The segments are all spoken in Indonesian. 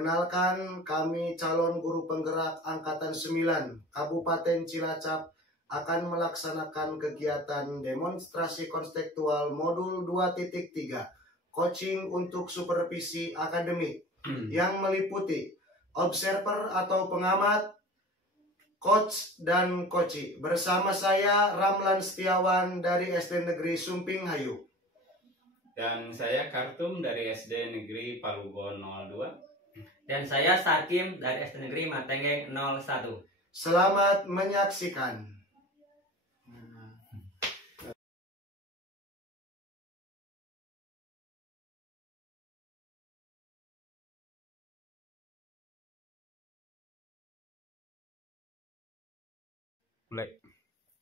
Perkenalkan, kami calon guru penggerak Angkatan 9 Kabupaten Cilacap akan melaksanakan kegiatan demonstrasi konstekstual modul 2.3 coaching untuk supervisi akademik yang meliputi observer atau pengamat, coach dan koci. Bersama saya Ramlan Setiawan dari SD Negeri Sumping Hayu. Dan saya Kartum dari SD Negeri Palugon 02. Dan saya Sakim dari SD Negeri Matengeng 01. Selamat menyaksikan.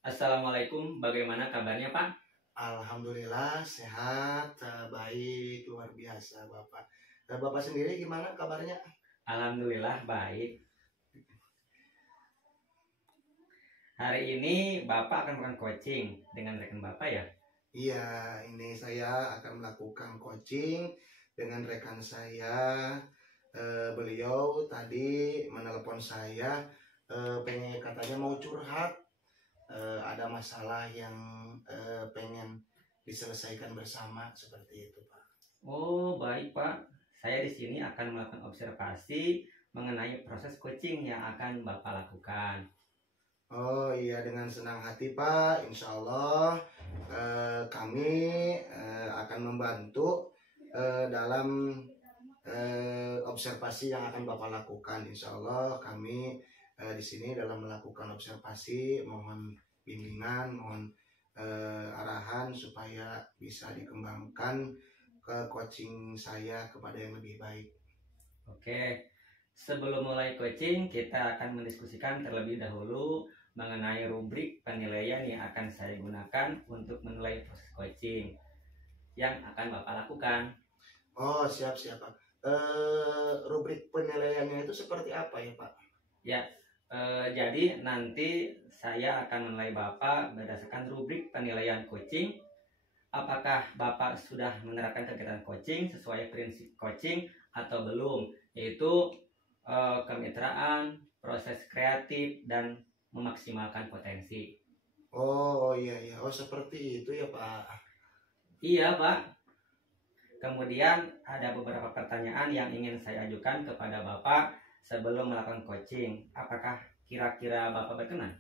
Assalamualaikum, bagaimana kabarnya Pak? Alhamdulillah sehat, baik, luar biasa Bapak. Bapak sendiri gimana kabarnya? Alhamdulillah baik. Hari ini Bapak akan melakukan coaching dengan rekan Bapak ya? Iya, ini saya akan melakukan coaching dengan rekan saya. Beliau tadi menelepon saya, pengen katanya mau curhat, ada masalah yang pengen diselesaikan bersama seperti itu, Pak. Oh baik Pak, saya di sini akan melakukan observasi mengenai proses coaching yang akan Bapak lakukan. Oh iya, dengan senang hati Pak. Insya Allah kami akan membantu dalam observasi yang akan Bapak lakukan. Insya Allah kami di sini dalam melakukan observasi mohon bimbingan, mohon arahan supaya bisa dikembangkan ke coaching saya kepada yang lebih baik. Oke, sebelum mulai coaching kita akan mendiskusikan terlebih dahulu mengenai rubrik penilaian yang akan saya gunakan untuk menilai proses coaching yang akan Bapak lakukan. Oh siap Pak. Rubrik penilaiannya itu seperti apa ya Pak? Ya, jadi nanti saya akan menilai Bapak berdasarkan rubrik penilaian coaching. Apakah Bapak sudah menerapkan kegiatan coaching sesuai prinsip coaching atau belum, yaitu kemitraan, proses kreatif, dan memaksimalkan potensi. Oh iya, oh seperti itu ya Pak. Iya Pak. Kemudian ada beberapa pertanyaan yang ingin saya ajukan kepada Bapak sebelum melakukan coaching. Apakah kira-kira Bapak berkenan?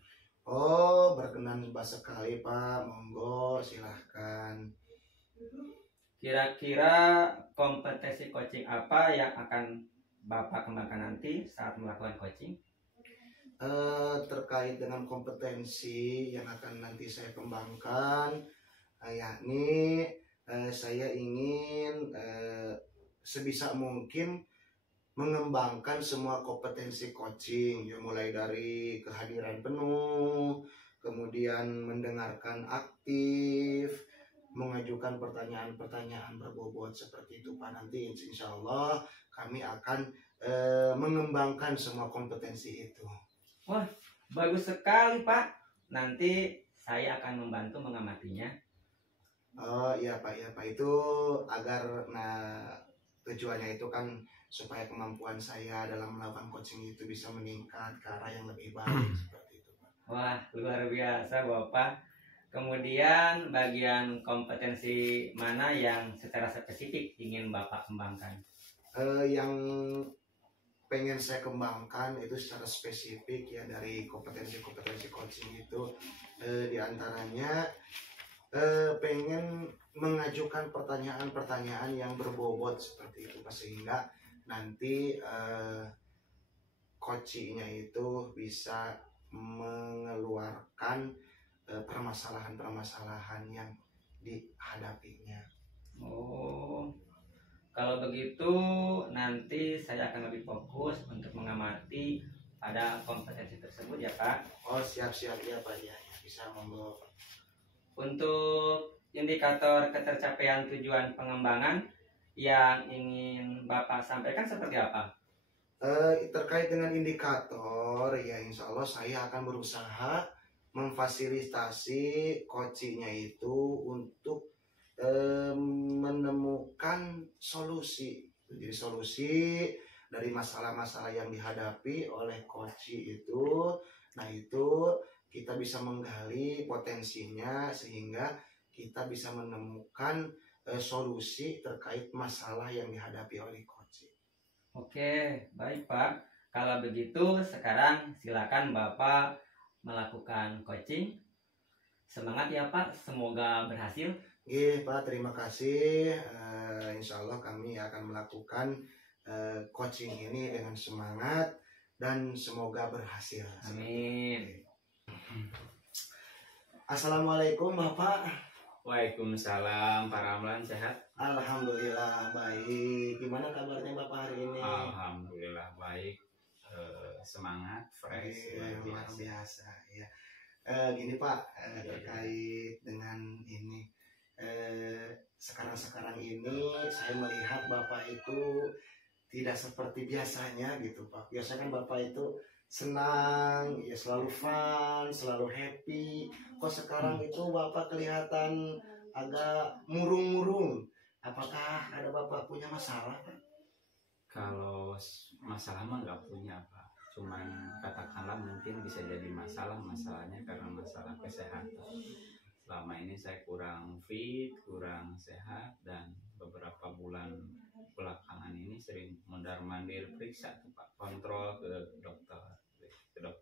Oh, berkenan sekali Pak. Monggo silahkan. Kira-kira kompetensi coaching apa yang akan Bapak kembangkan nanti saat melakukan coaching? Terkait dengan kompetensi yang akan nanti saya kembangkan, yakni saya ingin sebisa mungkin mengembangkan semua kompetensi coaching, ya mulai dari kehadiran penuh, kemudian mendengarkan aktif, mengajukan pertanyaan-pertanyaan berbobot seperti itu Pak. Nanti insya Allah kami akan mengembangkan semua kompetensi itu. Wah, bagus sekali Pak. Nanti saya akan membantu mengamatinya. Oh iya Pak, itu agar tujuannya itu kan supaya kemampuan saya dalam melakukan coaching itu bisa meningkat ke arah yang lebih baik seperti itu Pak. Wah, luar biasa Bapak. Kemudian bagian kompetensi mana yang secara spesifik ingin Bapak kembangkan? Yang pengen saya kembangkan itu secara spesifik ya dari kompetensi coaching itu diantaranya pengen mengajukan pertanyaan-pertanyaan yang berbobot seperti itu Pak, sehingga nanti coachingnya itu bisa mengeluarkan permasalahan-permasalahan yang dihadapinya. Oh, kalau begitu nanti saya akan lebih fokus untuk mengamati pada kompetensi tersebut ya Pak. Oh siap ya Pak ya, bisa monggo. Untuk indikator ketercapaian tujuan pengembangan yang ingin Bapak sampaikan seperti apa? Terkait dengan indikator ya, insya Allah saya akan berusaha memfasilitasi coachingnya itu untuk menemukan solusi. Jadi solusi dari masalah-masalah yang dihadapi oleh coach itu. Nah, itu kita bisa menggali potensinya sehingga kita bisa menemukan solusi terkait masalah yang dihadapi oleh coach. Oke, baik Pak. Kalau begitu sekarang silakan Bapak melakukan coaching. Semangat ya Pak, semoga berhasil. Oke Pak, terima kasih. Insya Allah kami akan melakukan coaching ini dengan semangat dan semoga berhasil. Amin. Assalamualaikum Bapak. Waalaikumsalam, Pak Ramlan, sehat? Alhamdulillah baik. Gimana kabarnya Bapak hari ini? Alhamdulillah baik. Semangat, fresh, Luar biasa. Ya. Gini Pak, terkait dengan ini. Sekarang ini saya melihat Bapak itu tidak seperti biasanya gitu Pak. Biasanya kan Bapak itu senang, ya selalu fun, selalu happy. Kok sekarang itu Bapak kelihatan agak murung-murung. Apakah ada Bapak punya masalah Pak? Kalau masalah mah nggak punya Pak. Cuman katakanlah mungkin bisa jadi masalahnya karena masalah kesehatan. Selama ini saya kurang fit, kurang sehat, dan beberapa bulan belakangan ini sering mondar-mandir periksa tuh Pak, kontrol ke dokter.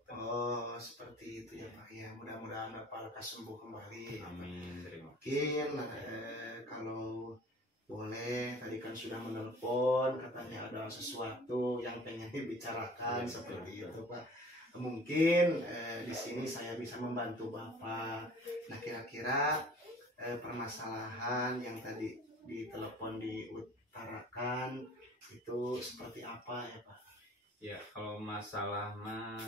Oh, seperti itu ya Pak. Ya, mudah-mudahan Bapak lekas sembuh kembali. Amin, terima Mungkin kasih. kalau boleh, tadi kan sudah menelpon, katanya ada sesuatu yang pengen dibicarakan Ya, seperti betul. itu Pak. Mungkin di sini saya bisa membantu Bapak. Nah, kira-kira permasalahan yang tadi ditelepon diutarakan itu seperti apa ya Pak? Ya, kalau masalah mah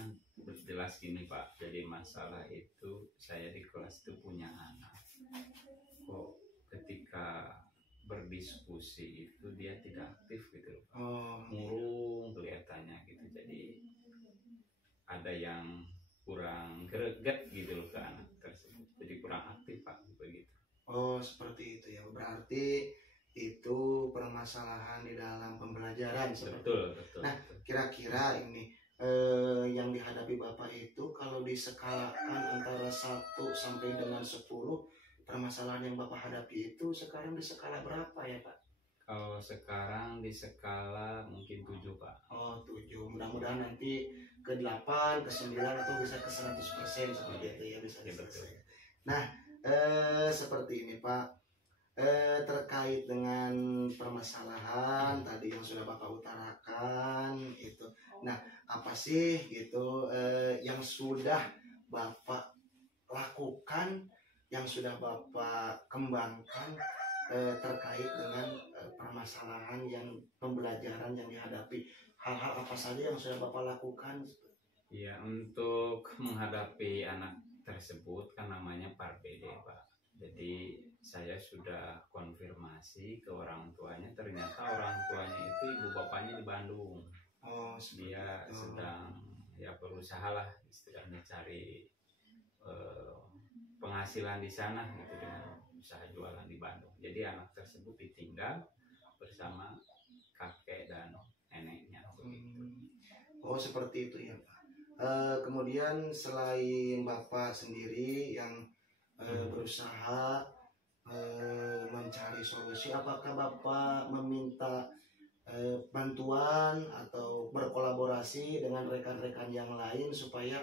jelas gini Pak. Jadi masalah itu saya di kelas itu punya anak. Kok ketika berdiskusi itu dia tidak aktif gitu loh Pak. Murung kelihatannya gitu. Jadi ada yang kurang greget gitu loh ke anak tersebut. Jadi kurang aktif Pak begitu. Oh, seperti itu ya. Berarti itu permasalahan di dalam pembelajaran seperti itu. Betul. Nah, kira-kira ini yang dihadapi Bapak itu kalau diskalakan antara 1 sampai dengan 10, permasalahan yang Bapak hadapi itu sekarang di skala berapa ya Pak? Kalau sekarang di skala mungkin 7 Pak. Oh, 7. Mudah-mudahan nanti ke 8, ke 9 atau bisa ke 100% seperti itu ya, bisa Ya, betul. diselesaikan. Nah, seperti ini Pak. Terkait dengan permasalahan tadi yang sudah Bapak utarakan itu. Nah, apa sih gitu yang sudah Bapak lakukan, yang sudah Bapak kembangkan terkait dengan permasalahan yang pembelajaran yang dihadapi? Hal-hal apa saja yang sudah Bapak lakukan? Ya, untuk menghadapi anak tersebut kan namanya PARBD Pak. Jadi saya sudah konfirmasi ke orang tuanya, ternyata orang tuanya itu ibu bapaknya di Bandung. Oh, Dia sedang ya berusaha lah istilahnya cari penghasilan di sana gitu dengan usaha jualan di Bandung. Jadi anak tersebut ditinggal bersama kakek dan neneknya. Oh, seperti itu ya Pak. Kemudian selain Bapak sendiri yang berusaha mencari solusi, apakah Bapak meminta bantuan atau berkolaborasi dengan rekan-rekan yang lain supaya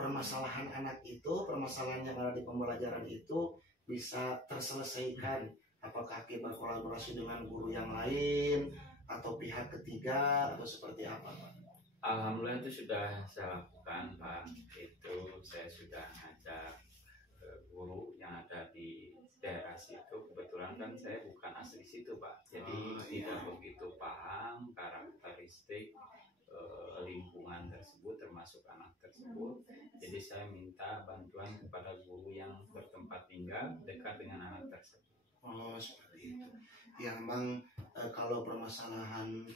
permasalahan anak itu, permasalahan yang ada di pembelajaran itu bisa terselesaikan? Apakah kita berkolaborasi dengan guru yang lain atau pihak ketiga atau seperti apa Pak? Alhamdulillah itu sudah saya lakukan Pak. Itu saya sudah ngajak guru yang ada di daerah situ. Kebetulan kan saya bukan asli situ Pak, jadi tidak begitu paham karakteristik lingkungan tersebut termasuk anak tersebut. Jadi saya minta bantuan kepada guru yang bertempat tinggal dekat dengan anak tersebut. Oh, seperti itu. Ya memang kalau permasalahan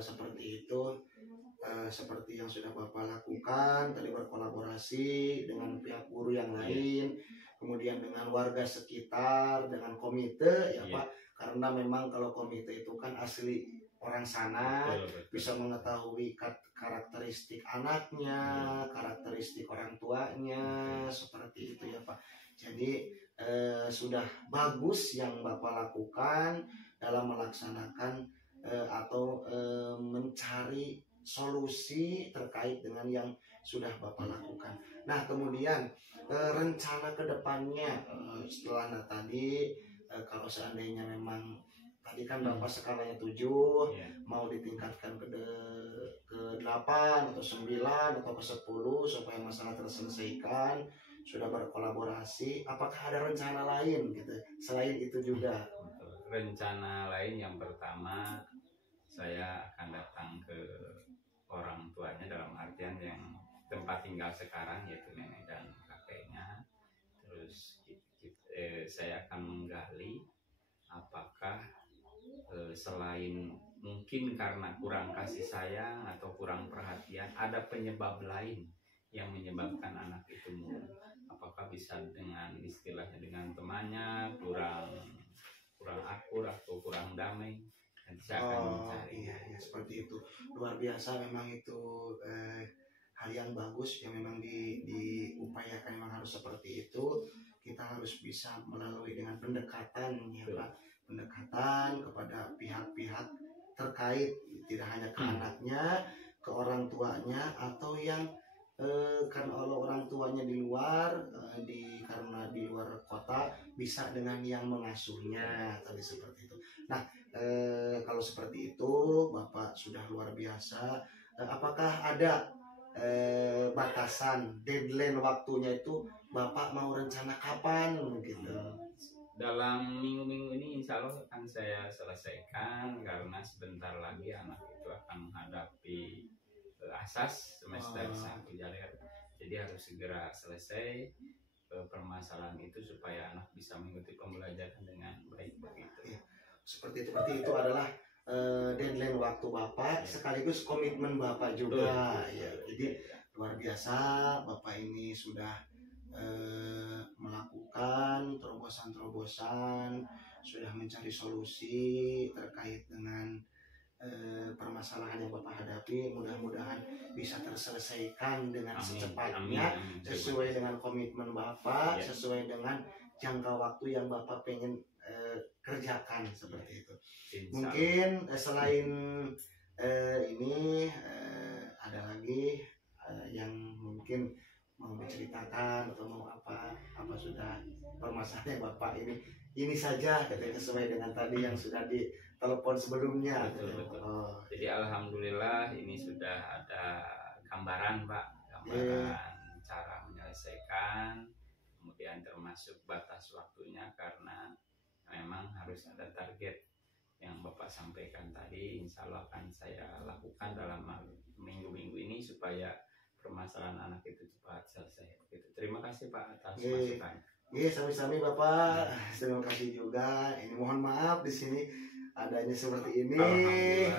seperti itu seperti yang sudah Bapak lakukan tadi, berkolaborasi dengan pihak guru yang lain, kemudian dengan warga sekitar, dengan komite ya Pak. Karena memang kalau komite itu kan asli orang sana, betul. bisa mengetahui karakteristik anaknya, karakteristik orang tuanya, seperti itu ya Pak. Jadi sudah bagus yang Bapak lakukan dalam melaksanakan atau mencari solusi terkait dengan yang sudah Bapak lakukan. Nah kemudian rencana kedepannya setelah tadi kalau seandainya memang tadi kan Bapak skalanya 7, mau ditingkatkan ke 8 atau 9 atau ke 10 supaya masalah terselesaikan, sudah berkolaborasi, apakah ada rencana lain gitu selain itu juga? Rencana lain yang pertama, saya akan datang ke orang tuanya dalam artian yang tempat tinggal sekarang, yaitu nenek dan kakeknya. Terus saya akan menggali apakah selain mungkin karena kurang kasih sayang atau kurang perhatian, ada penyebab lain yang menyebabkan anak itu murung. Apakah bisa dengan istilahnya dengan temannya kurang akur atau kurang damai, dan saya akan mencari. Iya, seperti itu. Luar biasa memang itu hal yang bagus yang memang diupayakan, memang harus seperti itu. Kita harus bisa melalui dengan pendekatan ya Pak, pendekatan kepada pihak-pihak terkait, tidak hanya ke anaknya, ke orang tuanya, atau yang karena orang tuanya di luar, karena di luar kota, bisa dengan yang mengasuhnya tadi seperti itu. Nah kalau seperti itu Bapak sudah luar biasa. Apakah ada batasan deadline waktunya itu, Bapak mau rencana kapan gitu? Dalam minggu-minggu ini insya Allah akan saya selesaikan, karena sebentar lagi anak itu akan menghadapi asas semester 1 jadi harus segera selesai permasalahan itu supaya anak bisa mengikuti pembelajaran dengan baik begitu. Seperti itu adalah deadline waktu Bapak sekaligus komitmen Bapak juga. Ya, jadi luar biasa Bapak ini sudah melakukan terobosan-terobosan, sudah mencari solusi terkait dengan permasalahan yang Bapak hadapi. Mudah-mudahan bisa terselesaikan dengan secepatnya, sesuai dengan komitmen Bapak, sesuai dengan jangka waktu yang Bapak pengen kerjakan seperti itu. Mungkin selain ini ada lagi yang mungkin mau menceritakan atau mau apa sudah permasalahan Bapak ini saja katanya, sesuai dengan tadi yang sudah di telepon sebelumnya. Betul. Jadi alhamdulillah ini sudah ada gambaran Pak, cara menyelesaikan, kemudian termasuk batas waktunya, karena memang harus ada target yang Bapak sampaikan tadi. Insya Allah akan saya lakukan dalam minggu-minggu ini supaya permasalahan anak itu cepat selesai. Begitu. Terima kasih Pak atas masukannya. Iya, sami-sami Bapak. Terima kasih juga. Ini mohon maaf di sini adanya seperti ini.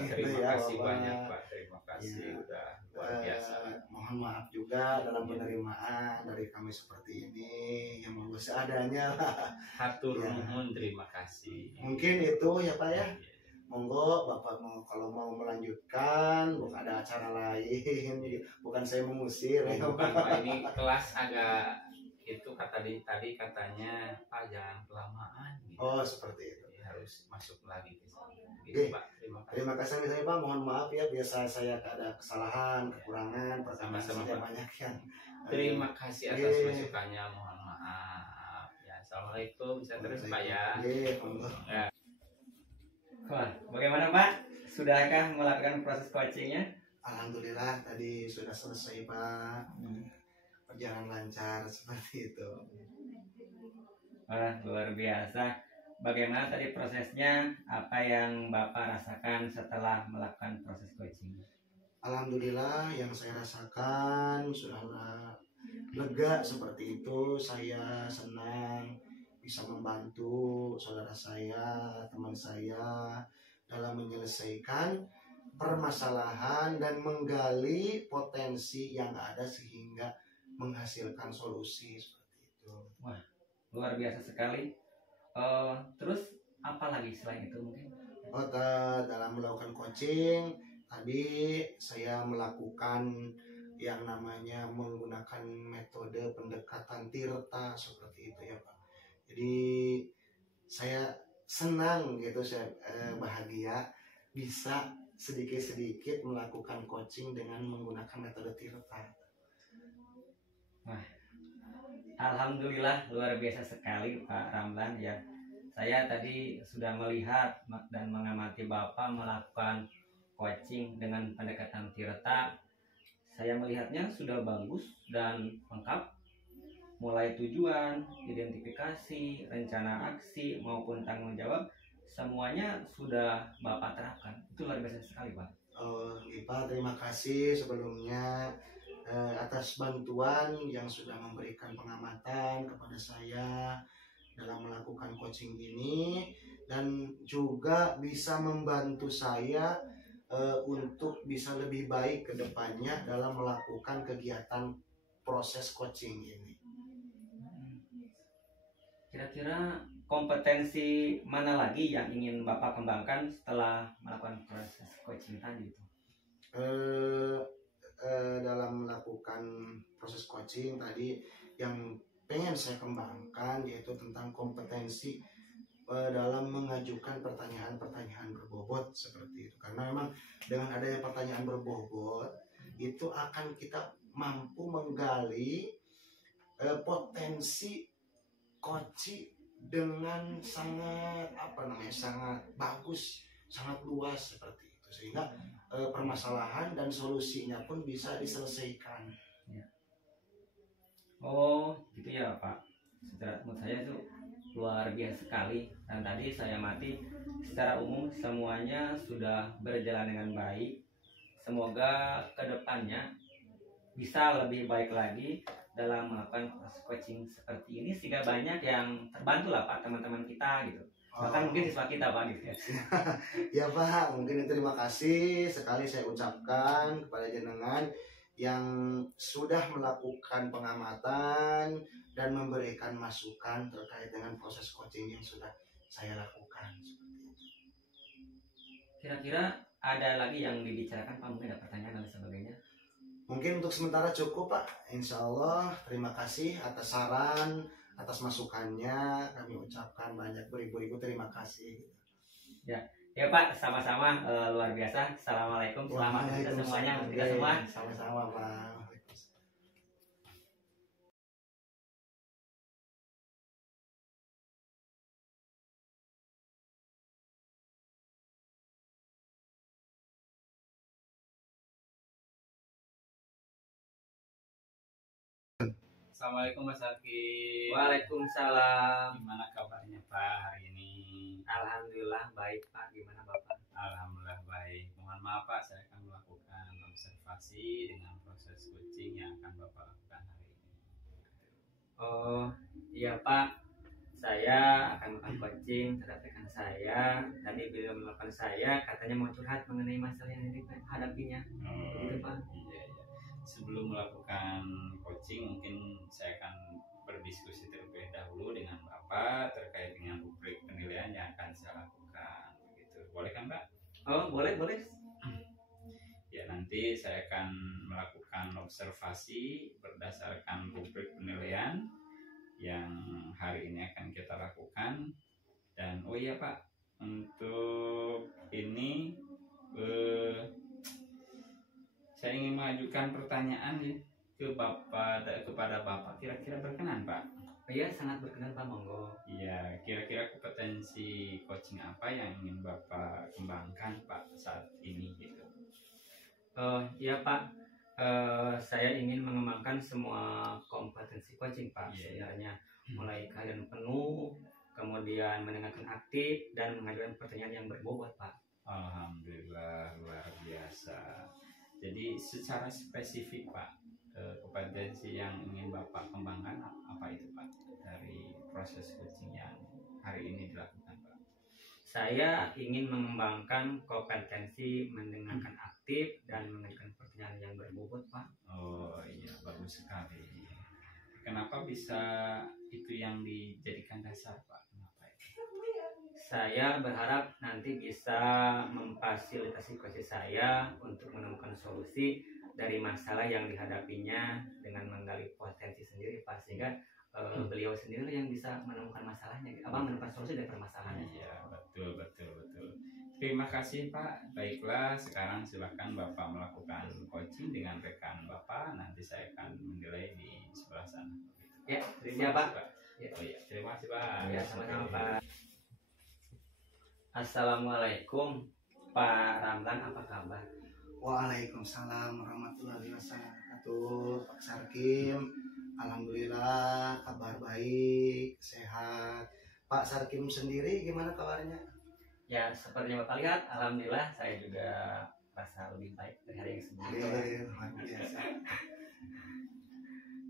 Terima kasih banyak Pak. Terima kasih udah luar biasa. Mohon maaf juga dalam penerimaan dari kami seperti ini, yang monggo seadanya lah. Hatur nuhun, terima kasih. Mungkin itu ya Pak ya. Monggo Bapak kalau mau melanjutkan, bukan ada acara lain, bukan saya mengusir. Bukan Pak, ini kelas agak itu tadi katanya Pak jangan kelamaan. Gitu. Oh seperti itu. Jadi harus masuk lagi ke sini. Gitu, Pak. Terima kasih misalnya Pak, mohon maaf ya biasa saya ada kesalahan, kekurangan, sama-sama banyak yang. Terima kasih atas masukannya, mohon maaf. Ya, assalamualaikum, bisa terus Pak ya. Bagaimana Pak? Sudahkah melakukan proses coachingnya? Alhamdulillah tadi sudah selesai Pak. Berjalan lancar seperti itu. Wah, luar biasa. Bagaimana tadi prosesnya? Apa yang Bapak rasakan setelah melakukan proses coaching? Alhamdulillah yang saya rasakan sudah lega seperti itu. Saya senang bisa membantu saudara saya, teman saya dalam menyelesaikan permasalahan dan menggali potensi yang ada sehingga menghasilkan solusi seperti itu. Wah, luar biasa sekali. Terus apa lagi selain itu mungkin Dalam melakukan coaching tadi saya melakukan yang namanya menggunakan metode pendekatan Tirta seperti itu ya Pak. Jadi saya senang gitu, saya bahagia bisa sedikit-sedikit melakukan coaching dengan menggunakan metode Tirta. Alhamdulillah luar biasa sekali Pak Ramlan ya. Saya tadi sudah melihat dan mengamati Bapak melakukan coaching dengan pendekatan Tirta. Saya melihatnya sudah bagus dan lengkap, mulai tujuan, identifikasi, rencana aksi maupun tanggung jawab, semuanya sudah Bapak terapkan. Itu luar biasa sekali Pak. Pak, terima kasih sebelumnya atas bantuan yang sudah memberikan pengamatan kepada saya dalam melakukan coaching ini, dan juga bisa membantu saya untuk bisa lebih baik ke depannya dalam melakukan kegiatan proses coaching ini. Kira-kira kompetensi mana lagi yang ingin Bapak kembangkan setelah melakukan proses coaching tadi itu? Dalam melakukan proses coaching tadi yang pengen saya kembangkan yaitu tentang kompetensi dalam mengajukan pertanyaan-pertanyaan berbobot seperti itu, karena memang dengan adanya pertanyaan berbobot itu akan kita mampu menggali potensi coaching dengan sangat sangat bagus, sangat luas seperti itu, sehingga permasalahan dan solusinya pun bisa diselesaikan. Oh gitu ya Pak. Menurut saya itu luar biasa sekali, dan tadi saya amati secara umum semuanya sudah berjalan dengan baik. Semoga kedepannya bisa lebih baik lagi dalam melakukan proses coaching seperti ini, sehingga banyak yang terbantu lah Pak, teman-teman kita gitu, bahkan mungkin siswa kita Pak gitu ya. Ya Pak, mungkin terima kasih sekali saya ucapkan kepada jenengan yang sudah melakukan pengamatan dan memberikan masukan terkait dengan proses coaching yang sudah saya lakukan. Kira-kira ada lagi yang dibicarakan Pak? Mungkin ada pertanyaan dan sebagainya? Mungkin untuk sementara cukup Pak. Insya Allah terima kasih atas saran, atas masukannya. Kami ucapkan banyak beribu-ribu terima kasih. Ya Pak, sama-sama, luar biasa. Assalamualaikum, selamat kita semuanya, kita semua. Sama-sama Pak. Assalamualaikum Mas Aki. Waalaikumsalam. Gimana kabarnya Pak hari ini? Alhamdulillah baik Pak, gimana Bapak? Alhamdulillah baik. Mohon maaf Pak, saya akan melakukan observasi dengan proses coaching yang akan Bapak lakukan hari ini. Oh iya Pak, saya akan melakukan coaching terhadap rekan saya. Tadi beliau melakukan saya, katanya mau curhat mengenai masalah yang dihadapinya. Gitu Pak. Iya. Sebelum melakukan coaching, mungkin saya akan berdiskusi terlebih dahulu dengan Bapak terkait dengan rubrik penilaian yang akan saya lakukan. Begitu. Boleh kan Pak? Oh boleh. Ya, nanti saya akan melakukan observasi berdasarkan rubrik penilaian yang hari ini akan kita lakukan. Dan oh iya Pak, untuk ini saya ingin mengajukan pertanyaan ya kepada Bapak, kira-kira berkenan Pak? Iya sangat berkenan Pak, monggo. Iya, kira-kira kompetensi coaching apa yang ingin Bapak kembangkan Pak saat ini gitu? Iya Pak, saya ingin mengembangkan semua kompetensi coaching Pak. Sebenarnya mulai kehadiran penuh, kemudian mendengarkan aktif, dan mengajukan pertanyaan yang berbobot Pak. Alhamdulillah luar biasa. Jadi secara spesifik Pak, kompetensi yang ingin Bapak kembangkan apa itu Pak dari proses coaching yang hari ini dilakukan Pak? Saya ingin mengembangkan kompetensi mendengarkan aktif dan mengajukan pertanyaan yang berbobot Pak. Oh iya, bagus sekali. Kenapa bisa itu yang dijadikan dasar Pak? Kenapa itu? saya berharap nanti bisa memfasilitasi coach saya untuk menemukan solusi dari masalah yang dihadapinya dengan menggali potensi sendiri Pak, sehingga beliau sendiri yang bisa menemukan masalahnya, menemukan solusi dari permasalahannya. Iya, betul, betul, betul. Terima kasih Pak. Baiklah, sekarang silakan Bapak melakukan coaching dengan rekan Bapak. Nanti saya akan menilai di sebelah sana. Ya, Terima siap, kasih Pak. Pak. Ya. Oh iya, terima kasih Pak. Ya, sama-sama Pak. Assalamualaikum Pak Ramlan, apa kabar? Waalaikumsalam warahmatullahi wabarakatuh. Pak Sarkim, alhamdulillah kabar baik, sehat. Pak Sarkim sendiri gimana kabarnya? Ya, seperti yang Bapak lihat, alhamdulillah saya juga merasa lebih baik dari hari yang sebelumnya. Luar biasa.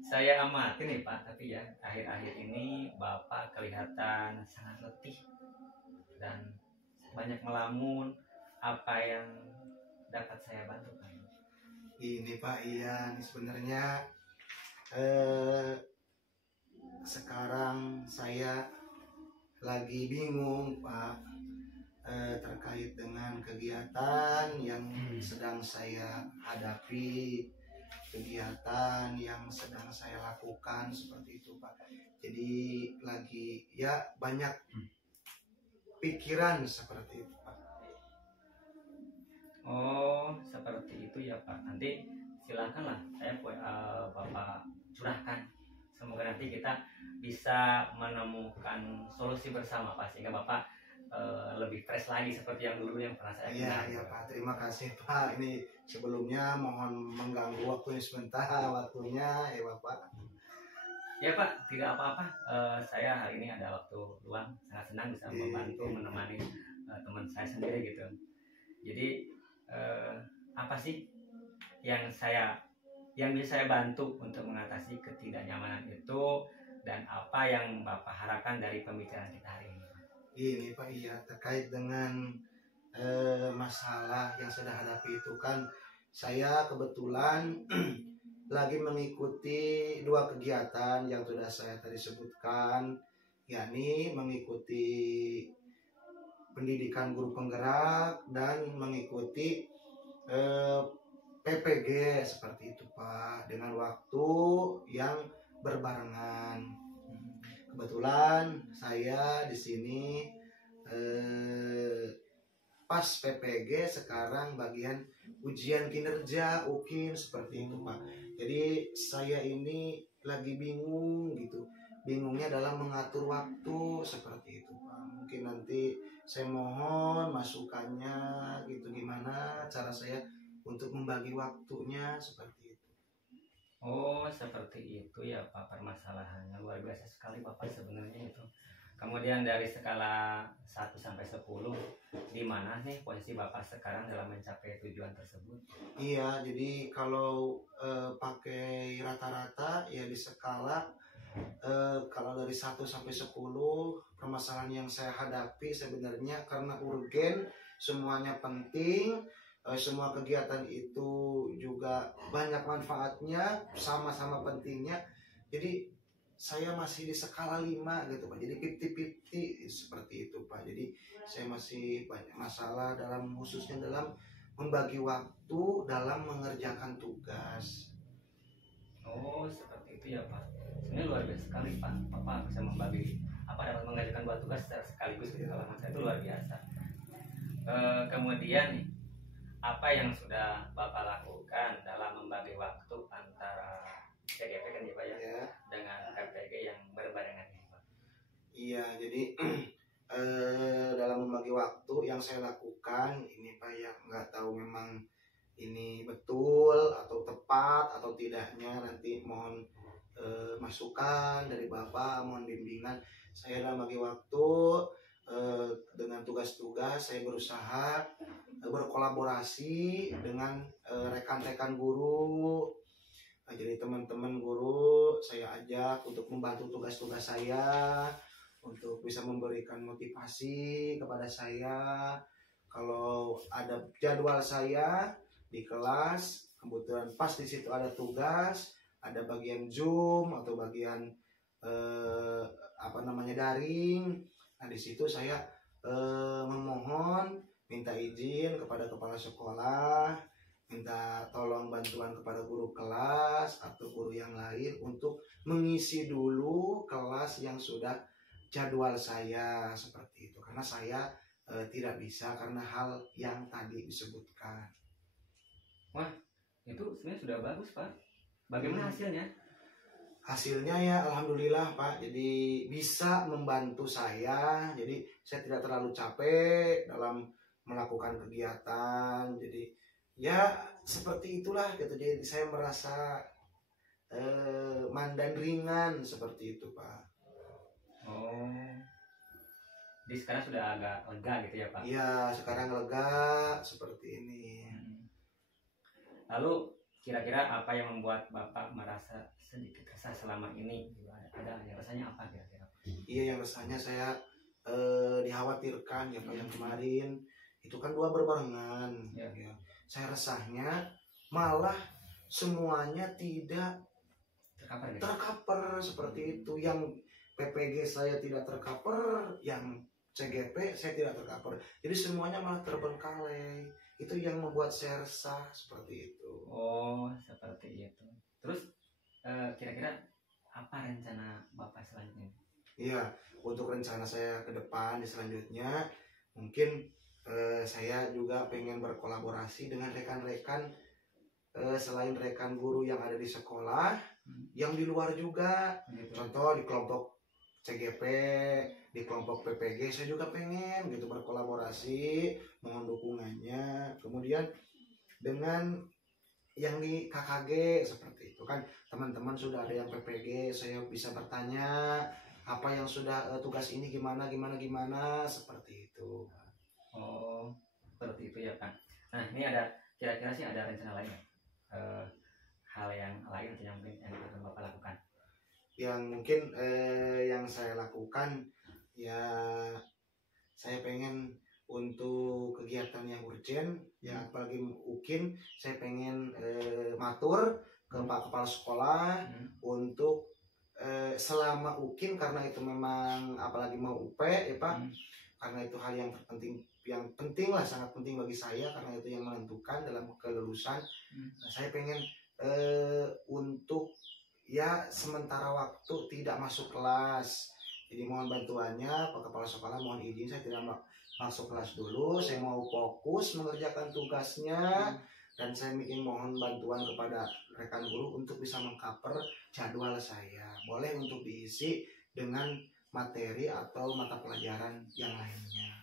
Saya amati nih Pak, tapi ya akhir-akhir ini Bapak kelihatan sangat letih dan banyak melamun. Apa yang dapat saya bantu Pak? Ini Pak Ian, sebenarnya sekarang saya lagi bingung Pak, terkait dengan kegiatan yang sedang saya hadapi, kegiatan yang sedang saya lakukan seperti itu Pak. Jadi lagi ya banyak pikiran seperti itu Pak. Oh, seperti itu ya Pak. Nanti silakanlah saya Bapak curahkan. Semoga nanti kita bisa menemukan solusi bersama Pak, sehingga Bapak lebih fresh lagi seperti yang dulu yang pernah saya kenal. Iya Pak, terima kasih Pak. Ini sebelumnya mohon mengganggu waktunya sebentar, waktunya ya Bapak. Ya Pak, tidak apa-apa. Saya hari ini ada waktu luang, sangat senang bisa membantu menemani teman saya sendiri gitu. Jadi apa sih yang bisa saya bantu untuk mengatasi ketidaknyamanan itu, dan apa yang Bapak harapkan dari pembicaraan kita hari ini? Ini Pak, iya terkait dengan masalah yang saya hadapi itu kan, saya kebetulan lagi mengikuti 2 kegiatan yang sudah saya tadi sebutkan, yakni mengikuti pendidikan guru penggerak dan mengikuti PPG seperti itu Pak, dengan waktu yang berbarengan. Kebetulan saya di sini pas PPG sekarang bagian ujian kinerja UKIN seperti itu Pak. Jadi saya ini lagi bingung gitu. Bingungnya dalam mengatur waktu seperti itu Pak. Mungkin nanti saya mohon masukannya gitu, gimana cara saya untuk membagi waktunya seperti itu. Oh, seperti itu ya Pak, permasalahannya luar biasa sekali Bapak sebenarnya itu. Kemudian dari skala 1 sampai 10, di mana nih posisi Bapak sekarang dalam mencapai tujuan tersebut? Iya, jadi kalau pakai rata-rata ya di skala kalau dari 1 sampai 10, permasalahan yang saya hadapi sebenarnya karena urgen, semuanya penting, semua kegiatan itu juga banyak manfaatnya, sama-sama pentingnya. Jadi saya masih di skala 5 gitu Pak. Jadi 50-50 seperti itu Pak. Jadi saya masih banyak masalah khususnya dalam membagi waktu dalam mengerjakan tugas. Oh, seperti itu ya Pak. Ini luar biasa sekali Pak. Bapak bisa membagi dapat mengerjakan 2 tugas secara sekaligus gitu. Kalau saya itu luar biasa. Kemudian nih, apa yang sudah Bapak lakukan dalam membagi waktu antara PGP kan ya Pak ya, dengan PPG yang berbarengan ini Pak? Iya, jadi dalam membagi waktu yang saya lakukan ini Pak ya, nggak tahu memang ini betul atau tepat atau tidaknya, nanti mohon masukan dari Bapak, mohon bimbingan. Saya dalam bagi waktu dengan tugas-tugas saya berusaha berkolaborasi dengan rekan-rekan guru. Jadi teman-teman guru saya ajak untuk membantu tugas-tugas saya, untuk bisa memberikan motivasi kepada saya. Kalau ada jadwal saya di kelas, kebetulan pas di situ ada tugas, ada bagian Zoom atau bagian daring. Nah di situ saya memohon, minta izin kepada kepala sekolah, minta tolong bantuan kepada guru kelas atau guru yang lain untuk mengisi dulu kelas yang sudah jadwal saya seperti itu, karena saya tidak bisa karena hal yang tadi disebutkan. Wah, itu sebenarnya sudah bagus, Pak. Bagaimana hasilnya? Hasilnya ya alhamdulillah Pak, jadi bisa membantu saya, jadi saya tidak terlalu capek dalam melakukan kegiatan, jadi ya seperti itulah gitu, jadi saya merasa mandan ringan seperti itu Pak. Oh, jadi sekarang sudah agak lega gitu ya Pak? Iya, sekarang lega seperti ini. Lalu kira-kira apa yang membuat Bapak merasa sedikit resah selama ini? Ada rasanya apa kira-kira? Iya, yang rasanya saya dikhawatirkan ya Pak, yang kemarin itu kan 2 berbarengan ya. Saya resahnya malah semuanya tidak tercover seperti itu. Yang PPG saya tidak tercover, yang CGP saya tidak tercover. Jadi semuanya malah terbengkalai. Itu yang membuat saya resah seperti itu. Oh, seperti itu. Terus kira-kira apa rencana Bapak selanjutnya? Iya, untuk rencana saya ke depan di selanjutnya mungkin saya juga pengen berkolaborasi dengan rekan-rekan selain rekan guru yang ada di sekolah, yang di luar juga. Contoh di kelompok CGP, di kelompok PPG saya juga pengen gitu berkolaborasi, mohon dukungannya. Kemudian dengan yang di KKG seperti itu kan, teman-teman sudah ada yang PPG, saya bisa bertanya apa yang sudah tugas ini gimana seperti itu. Oh, seperti itu ya Pak. Nah, ini ada kira-kira sih ada rencana lain ya? Hal yang lain atau yang mungkin yang akan Bapak lakukan? Yang mungkin yang saya lakukan ya, saya pengen untuk kegiatan yang urgent ya, apalagi UKIN, saya pengen matur ke Pak Kepala Sekolah untuk selama UKIN, karena itu memang apalagi mau UP ya Pak, karena itu hal yang terpenting, yang penting lah, sangat penting bagi saya karena itu yang menentukan dalam kelulusan. Nah, saya pengen untuk ya sementara waktu tidak masuk kelas. Jadi mohon bantuannya Pak Kepala Sekolah, mohon izin saya tidak masuk kelas dulu, saya mau fokus mengerjakan tugasnya. Dan saya ingin mohon bantuan kepada rekan guru untuk bisa mengcover jadwal saya. Boleh untuk diisi dengan materi atau mata pelajaran yang lainnya.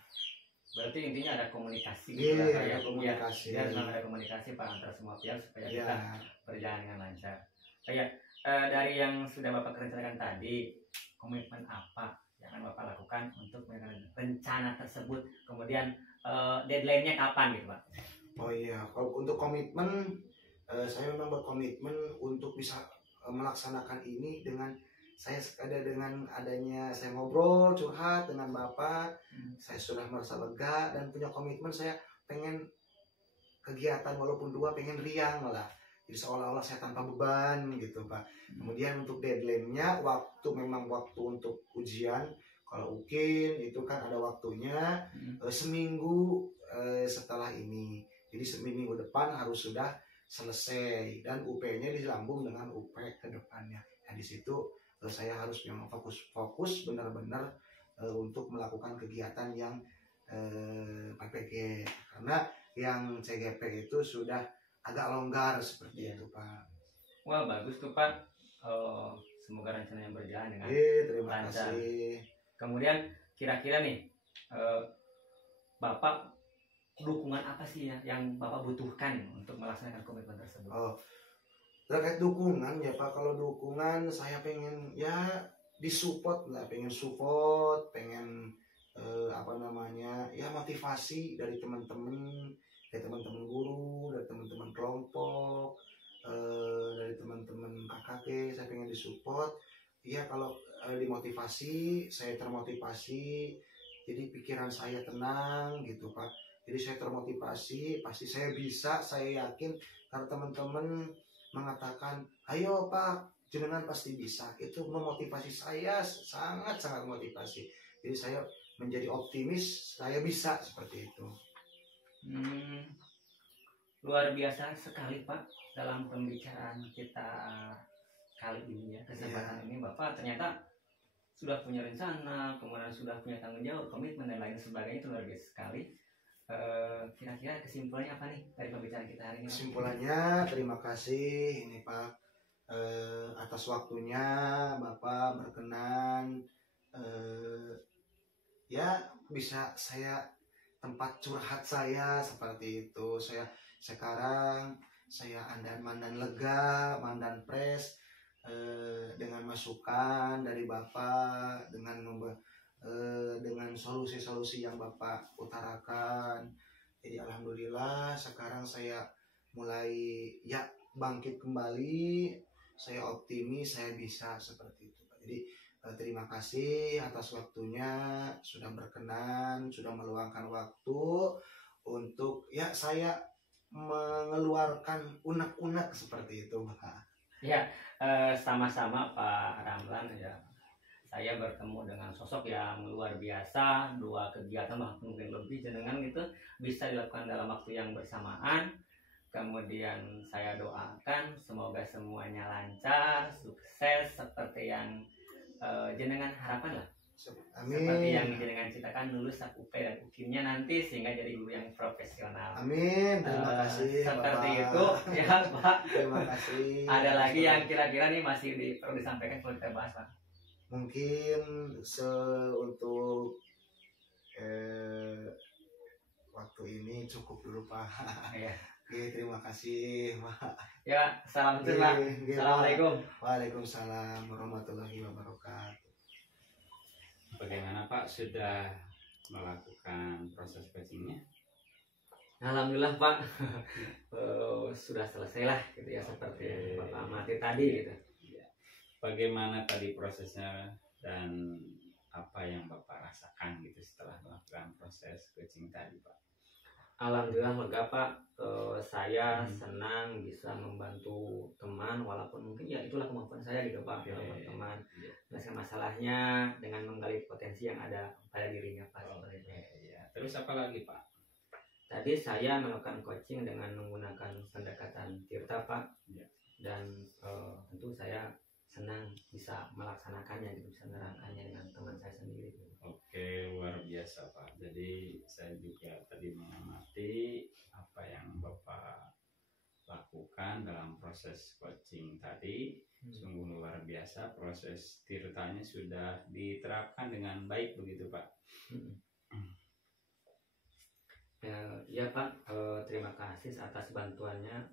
Berarti intinya ada komunikasi gitu ya, ada komunikasi. Ya, ada komunikasi Pak antara semua pihak supaya kita berjalan dengan lancar. Dari yang sudah Bapak rencanakan tadi, komitmen apa yang akan Bapak lakukan untuk rencana tersebut? Kemudian deadline-nya kapan gitu Pak? Oh iya, kalau untuk komitmen, saya memang berkomitmen untuk bisa melaksanakan ini dengan saya dengan adanya saya ngobrol curhat dengan Bapak, saya sudah merasa lega dan punya komitmen. Saya pengen kegiatan walaupun 2 pengen riang malah, jadi seolah-olah saya tanpa beban gitu Pak. Kemudian untuk deadline-nya, memang waktu untuk ujian. Kalau UKIN itu kan ada waktunya seminggu setelah ini. Jadi seminggu depan harus sudah selesai dan UP-nya disambung dengan UP ke depannya. Nah, di situ saya harus memang fokus benar-benar untuk melakukan kegiatan yang PPG, karena yang CGP itu sudah agak longgar seperti itu Pak. Wah, bagus tuh Pak. Semoga rencananya berjalan dengan terima lancar. Kasih. Kemudian kira-kira nih Bapak dukungan apa sih ya yang Bapak butuhkan untuk melaksanakan komitmen tersebut? Terkait dukungan ya Pak, kalau dukungan saya pengen ya disupport lah, pengen support, pengen ya motivasi dari teman-teman guru, dari teman-teman kelompok, dari teman-teman KKT, saya pengen disupport. Ya kalau dimotivasi, saya termotivasi, jadi pikiran saya tenang gitu Pak. Jadi saya termotivasi, pasti saya bisa, saya yakin, karena teman-teman mengatakan, ayo Pak, jenengan pasti bisa. Itu memotivasi saya, sangat-sangat motivasi. Jadi saya menjadi optimis saya bisa seperti itu. Luar biasa sekali Pak dalam pembicaraan kita kali ini ya, kesempatan ini Bapak ternyata sudah punya rencana, kemudian sudah punya tanggung jawab, komitmen dan lain sebagainya, itu luar biasa sekali. Kira-kira kesimpulannya apa nih dari pembicaraan kita hari ini? Kesimpulannya terima kasih ini Pak atas waktunya Bapak berkenan ya bisa saya tempat curhat saya seperti itu. Saya sekarang mandan lega, mandan pres dengan masukan dari Bapak, dengan solusi-solusi yang Bapak utarakan. Jadi alhamdulillah sekarang saya mulai ya bangkit kembali, saya optimis, saya bisa seperti itu. Jadi terima kasih atas waktunya, sudah berkenan, sudah meluangkan waktu untuk ya saya mengeluarkan unek-unek seperti itu, Pak. Ya, sama-sama Pak Ramlan ya. Saya bertemu dengan sosok yang luar biasa, 2 kegiatan bahkan mungkin lebih jenengan itu bisa dilakukan dalam waktu yang bersamaan. Kemudian saya doakan semoga semuanya lancar, sukses seperti yang jenengan harapan lah. Amin. Seperti yang jenengan citakan, lulus UP dan UKIM-nya nanti sehingga jadi guru yang profesional. Amin. Terima kasih. Seperti Bapak. itu ya Pak. Terima kasih. Ada lagi yang kira-kira nih masih perlu disampaikan kalau kita bahas Pak? Mungkin untuk waktu ini cukup dulu Pak. Ya. Oke, terima kasih Pak. Ya, salam Pak. Assalamualaikum. Waalaikumsalam warahmatullahi wabarakatuh. Bagaimana Pak, sudah melakukan proses coachingnya? Alhamdulillah Pak. Sudah selesai lah gitu ya, seperti Bapak amati tadi gitu. Bagaimana tadi prosesnya dan apa yang Bapak rasakan gitu setelah melakukan proses coaching tadi Pak? Alhamdulillah lega Pak. Saya senang bisa membantu teman, walaupun mungkin ya itulah kemampuan saya gitu Pak, teman-teman menyelesaikan masalahnya dengan menggali potensi yang ada pada dirinya Pak. Terus apa lagi Pak? Tadi saya melakukan coaching dengan menggunakan pendekatan Tirta Pak, dan tentu saya senang bisa melaksanakannya gitu, bisa menerangkannya dengan teman saya sendiri. Oke, luar biasa Pak. Jadi saya juga tadi mengamati apa yang Bapak lakukan dalam proses coaching tadi. Sungguh luar biasa, proses tirtanya sudah diterapkan dengan baik begitu Pak. Ya Pak, terima kasih atas bantuannya,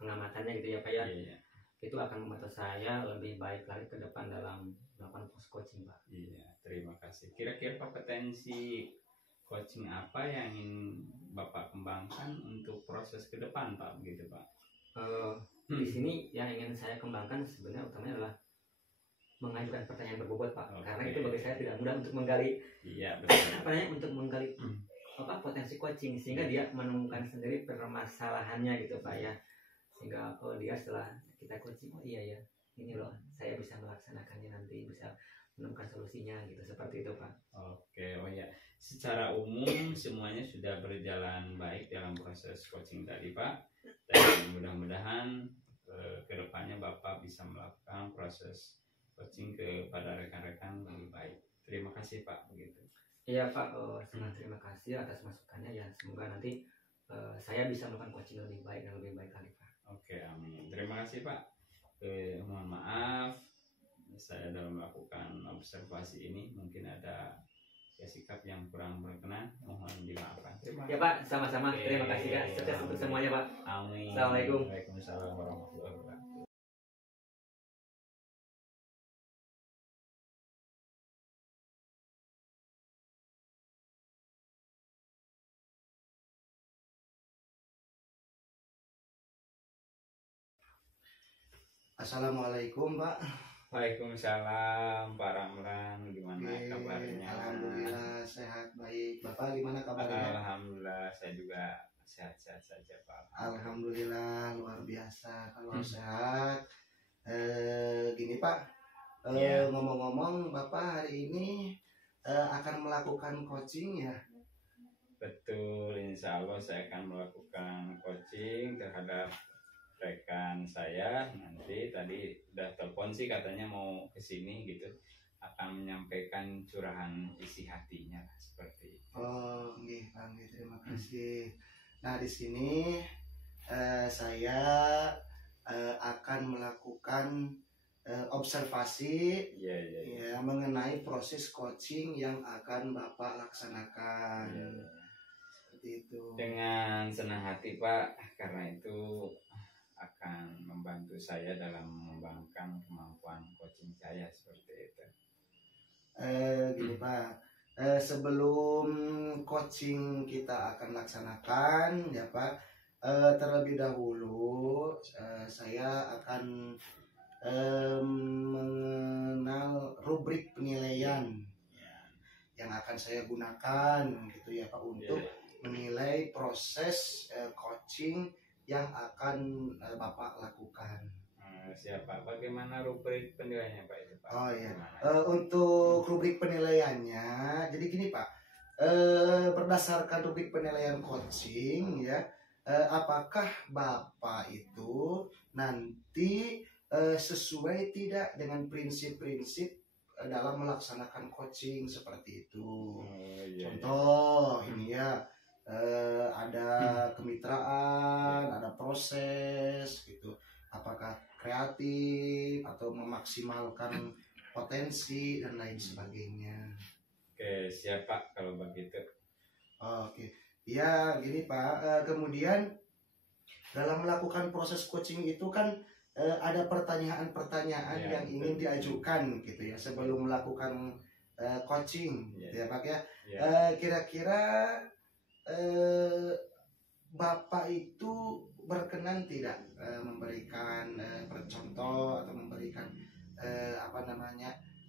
pengamatannya gitu ya Pak ya. Iya. Itu akan membantu saya lebih baik lagi ke depan dalam melakukan post coaching Pak. Iya, terima kasih. Kira-kira kompetensi coaching apa yang ingin Bapak kembangkan untuk proses ke depan Pak, begitu Pak? Di sini yang ingin saya kembangkan sebenarnya utamanya adalah mengajukan pertanyaan berbobot Pak. Karena itu bagi saya tidak mudah untuk menggali. Iya, betul. Untuk menggali potensi coaching, sehingga dia menemukan sendiri permasalahannya gitu Pak ya. Sehingga kalau dia setelah kita coaching, oh iya ya, ini loh saya bisa melaksanakannya, nanti bisa menemukan solusinya gitu, seperti itu Pak. Oke, oh ya, secara umum semuanya sudah berjalan baik dalam proses coaching tadi Pak, dan mudah-mudahan kedepannya Bapak bisa melakukan proses coaching kepada rekan-rekan lebih baik. Terima kasih Pak, begitu. Iya Pak, sangat terima kasih atas masukannya ya, semoga nanti saya bisa melakukan coaching lebih baik dan lebih baik lagi Pak. Oke, amin. Terima kasih Pak. Mohon maaf saya dalam melakukan observasi ini mungkin ada ya sikap yang kurang berkenan, mohon dimaafkan. Ya Pak, sama-sama. Terima kasih ya. Sukses untuk semuanya Pak. Amin. Assalamualaikum. Waalaikumsalam warahmatullahi wabarakatuh. Assalamualaikum Pak. Waalaikumsalam Pak Ramlan, gimana kabarnya? Alhamdulillah sehat baik. Bapak gimana kabarnya? Alhamdulillah saya juga sehat-sehat saja Pak. Alhamdulillah luar biasa kalau sehat. Gini Pak, ngomong-ngomong Bapak hari ini akan melakukan coaching ya? Betul, insya Allah saya akan melakukan coaching terhadap rekan saya. Nanti tadi udah telepon sih katanya mau kesini gitu, akan menyampaikan curahan isi hatinya seperti itu. Oh, nggih, Pak, nggih, terima kasih. Nah, di sini saya akan melakukan observasi Iya, iya, iya. ya mengenai proses coaching yang akan Bapak laksanakan. Iya. Seperti itu. Dengan senang hati Pak, karena itu akan membantu saya dalam mengembangkan kemampuan coaching saya seperti itu. Gini Pak, sebelum coaching kita akan laksanakan ya Pak, terlebih dahulu saya akan mengenal rubrik penilaian yang akan saya gunakan gitu ya Pak untuk menilai proses coaching yang akan Bapak lakukan. Siapa? Bagaimana rubrik penilaiannya Pak itu Pak? Oh iya. Untuk rubrik penilaiannya, jadi gini Pak, berdasarkan rubrik penilaian coaching ya, apakah Bapak itu nanti sesuai tidak dengan prinsip-prinsip dalam melaksanakan coaching seperti itu. Contoh ini ya, ada kemitraan, ada proses gitu. Apakah kreatif atau memaksimalkan potensi dan lain sebagainya. Oke, siap Pak kalau begitu. Oke, ya gini Pak. Kemudian dalam melakukan proses coaching itu kan ada pertanyaan-pertanyaan Ya, yang ingin diajukan gitu ya sebelum melakukan coaching, gitu ya Pak ya. Kira-kira Bapak itu berkenan tidak memberikan contoh atau memberikan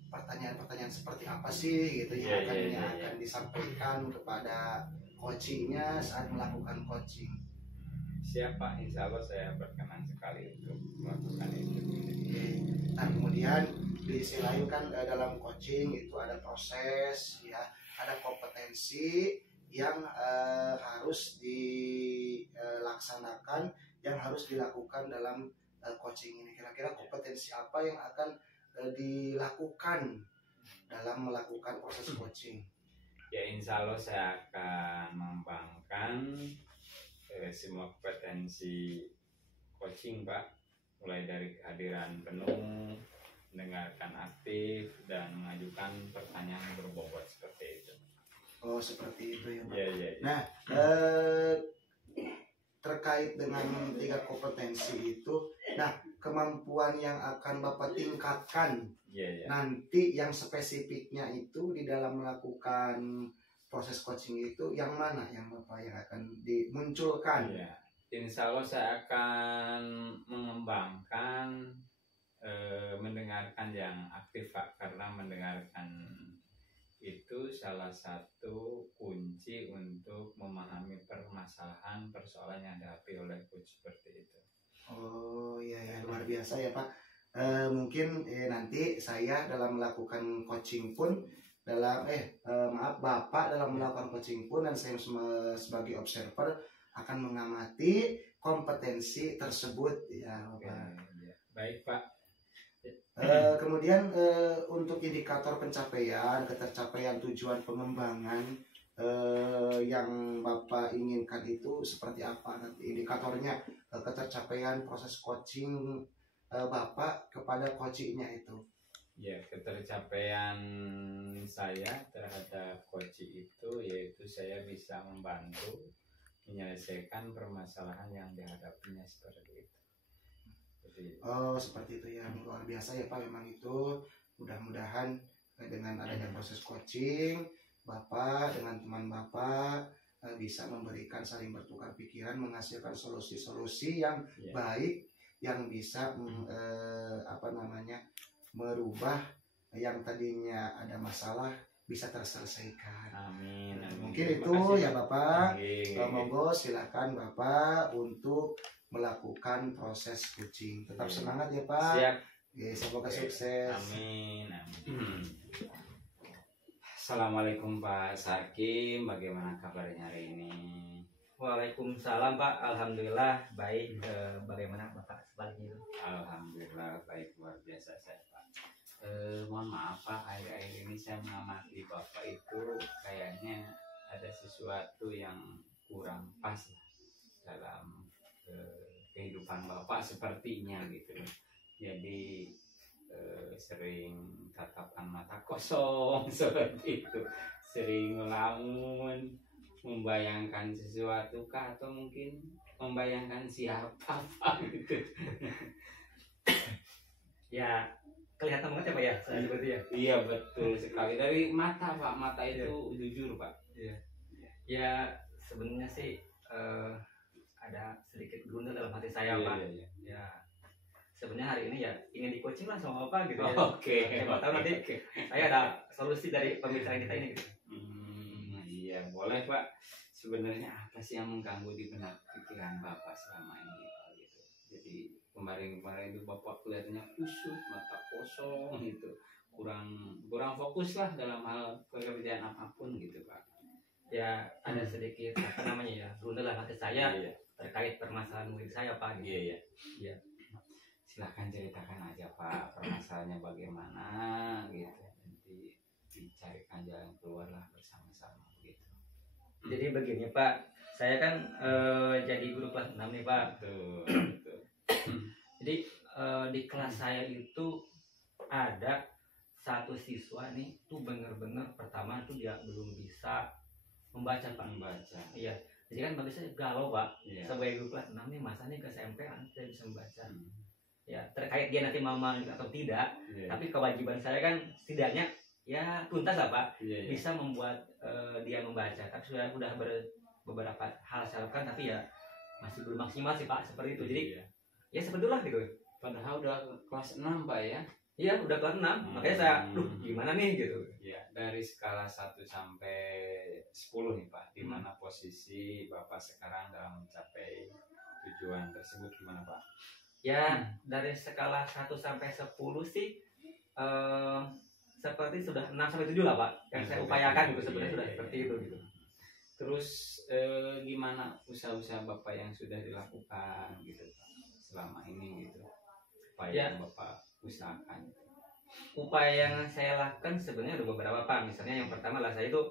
pertanyaan-pertanyaan seperti apa sih gitu ya akan disampaikan kepada coachingnya saat melakukan coaching. Siapa? Insya Allah saya berkenan sekali untuk melakukan itu. Nah kemudian di sisi lain kan dalam coaching itu ada proses ya, ada kompetensi yang harus dilaksanakan, yang harus dilakukan dalam coaching ini. Kira-kira kompetensi apa yang akan dilakukan dalam melakukan proses coaching? Ya insya Allah saya akan mengembangkan semua kompetensi coaching Pak, mulai dari kehadiran penuh, mendengarkan aktif, dan mengajukan pertanyaan berbobot seperti itu. Oh seperti itu ya Pak. Ya. Nah terkait dengan 3 kompetensi itu, nah kemampuan yang akan Bapak tingkatkan nanti yang spesifiknya itu di dalam melakukan proses coaching itu yang mana yang Bapak yang akan dimunculkan? Ya. Insya Allah saya akan mengembangkan mendengarkan yang aktif Pak, karena mendengarkan itu salah satu kunci untuk memahami permasalahan persoalan yang dihadapi oleh coach seperti itu. Oh iya luar biasa ya Pak. Mungkin nanti saya dalam melakukan coaching pun Bapak dalam melakukan coaching pun dan saya sebagai observer akan mengamati kompetensi tersebut ya Bapak. Baik Pak. Kemudian untuk indikator pencapaian, ketercapaian tujuan pengembangan yang Bapak inginkan itu seperti apa nanti indikatornya, ketercapaian proses coaching Bapak kepada coachingnya itu? Ya, ketercapaian saya terhadap coaching itu yaitu saya bisa membantu menyelesaikan permasalahan yang dihadapinya seperti itu. Oh seperti itu ya, luar biasa ya Pak. Memang itu mudah-mudahan dengan adanya proses coaching Bapak dengan teman Bapak bisa memberikan saling bertukar pikiran, menghasilkan solusi-solusi yang baik yang bisa merubah yang tadinya ada masalah bisa terselesaikan. Amin. Mungkin itu ya Bapak. Monggo silakan Bapak untuk melakukan proses coaching. Tetap semangat ya Pak. Siap. Semoga sukses. Amin. Assalamualaikum Pak Sakim, bagaimana kabarnya hari ini? Waalaikumsalam Pak, alhamdulillah baik. Bagaimana Bapak sebaliknya? Alhamdulillah baik, luar biasa saya Pak. Mohon maaf Pak, akhir-akhir ini saya mengamati Bapak itu kayaknya ada sesuatu yang kurang pas lah dalam kehidupan Bapak sepertinya gitu. Jadi sering tatapan mata kosong seperti itu, sering ngelamun, membayangkan sesuatu kah, atau mungkin membayangkan siapa Pak gitu. Ya kelihatan banget ya Pak ya, saya seperti ya. Iya betul sekali, dari mata Pak, mata itu jujur Pak. Ya sebenarnya sih ada sedikit grundel dalam hati saya Pak. Ya sebenarnya hari ini ya ingin di coaching lah sama Bapak gitu ya. Oke. Siapa tahu nanti saya ada solusi dari pembicaraan kita ini gitu. Iya boleh Pak. Sebenarnya apa sih yang mengganggu di benak pikiran Bapak selama ini Pak gitu? Jadi kemarin itu Bapak kelihatannya kusut, mata kosong gitu, kurang fokus lah dalam hal pekerjaan apapun gitu Pak. Ya ada sedikit apa namanya ya grundel dalam hati saya terkait permasalahan murid saya Pak gitu. Iya. Silahkan ceritakan aja Pak, permasalahannya bagaimana gitu, nanti dicarikan jalan keluar lah bersama-sama gitu. Jadi begini Pak, saya kan jadi guru kelas 6 nih Pak. Betul. Jadi di kelas saya itu ada satu siswa nih tuh bener-bener pertama tuh dia belum bisa membaca Pak. Iya. Jadi kan bagi saya galau Pak. Sebagai guru kelas 6 nih masanya ke SMP saya bisa membaca. Ya terkait dia nanti mama atau tidak, tapi kewajiban saya kan setidaknya ya tuntas lah Pak, bisa membuat dia membaca. Tapi sudah beberapa hal saya lakukan, tapi ya masih belum maksimal sih Pak seperti itu. Jadi ya seperti itulah gitu. Padahal udah kelas 6 Pak ya? Iya udah kelas 6, makanya saya gimana nih gitu. Ya dari skala 1 sampai 10 nih Pak, di mana posisi Bapak sekarang dalam mencapai tujuan tersebut gimana Pak? Ya dari skala 1 sampai 10 sih seperti sudah 6 sampai 7 lah Pak yang saya upayakan gitu, sebenarnya sudah seperti itu gitu. Terus gimana usaha-usaha Bapak yang sudah dilakukan gitu Pak selama ini gitu, upaya yang Bapak usahakan? Upaya yang saya lakukan sebenarnya ada beberapa Pak. Misalnya yang pertama lah saya itu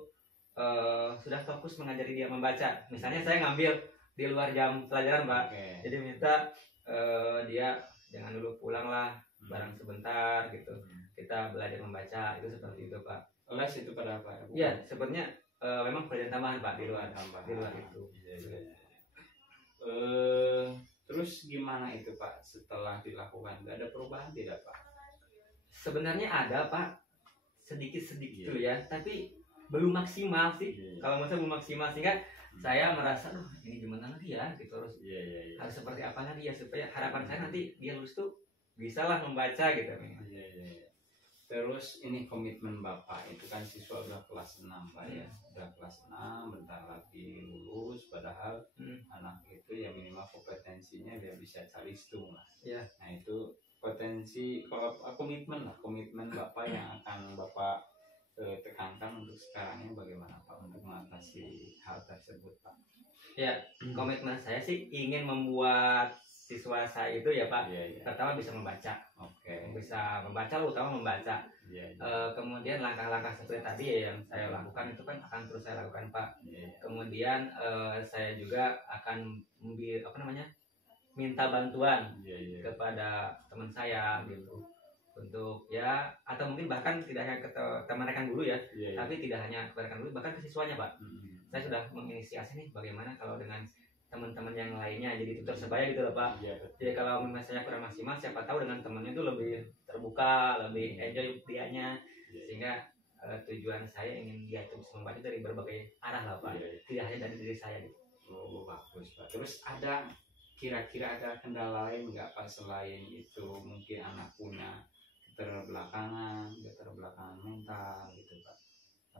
sudah fokus mengajari dia membaca. Misalnya saya ngambil di luar jam pelajaran Pak. Jadi minta dia jangan dulu pulang lah, bareng sebentar gitu, kita belajar membaca, itu seperti itu Pak. Les itu pada apa? Iya sebenarnya memang pelajaran tambahan Pak di luar itu. Terus gimana itu Pak setelah dilakukan, nggak ada perubahan tidak Pak? Sebenarnya ada Pak, sedikit-sedikit dulu ya, tapi belum maksimal sih. Kalau menurut saya belum maksimal, sehingga saya merasa ini gimana nanti ya gitu, harus seperti apa nanti ya supaya harapan saya nanti dia lulus tuh bisalah membaca gitu. Terus ini komitmen Bapak itu kan siswa udah kelas 6 Pak ya, udah kelas 6 bentar lagi lulus, padahal anak itu ya minimal kompetensinya dia bisa calistung lah. Nah itu potensi, kalau komitmen Bapak yang akan Bapak tekankan untuk sekarangnya bagaimana Pak untuk mengatasi hal tersebut Pak? Ya komitmen saya sih ingin membuat siswa saya itu ya Pak pertama bisa membaca, bisa membaca, utama membaca. Kemudian langkah-langkah seperti tadi ya yang saya lakukan itu kan akan terus saya lakukan Pak. Kemudian saya juga akan minta bantuan kepada teman saya gitu, untuk ya atau mungkin bahkan tidak hanya ke teman rekan guru ya, tapi tidak hanya ke rekan guru, bahkan ke siswanya Pak. Saya sudah menginisiasi nih bagaimana kalau dengan teman-teman yang lainnya jadi tutor sebaya gitu loh Pak. Jadi kalau misalnya kurang maksimal, siapa tahu dengan temannya itu lebih terbuka, lebih enjoy dianya, sehingga tujuan saya ingin dia itu bisa membaca dari berbagai arah lah Pak, tidak hanya dari diri saya gitu. Oh bagus Pak. Terus ada kira-kira ada kendala lain nggak Pak selain itu, mungkin anak punya keterbelakangan mental gitu Pak,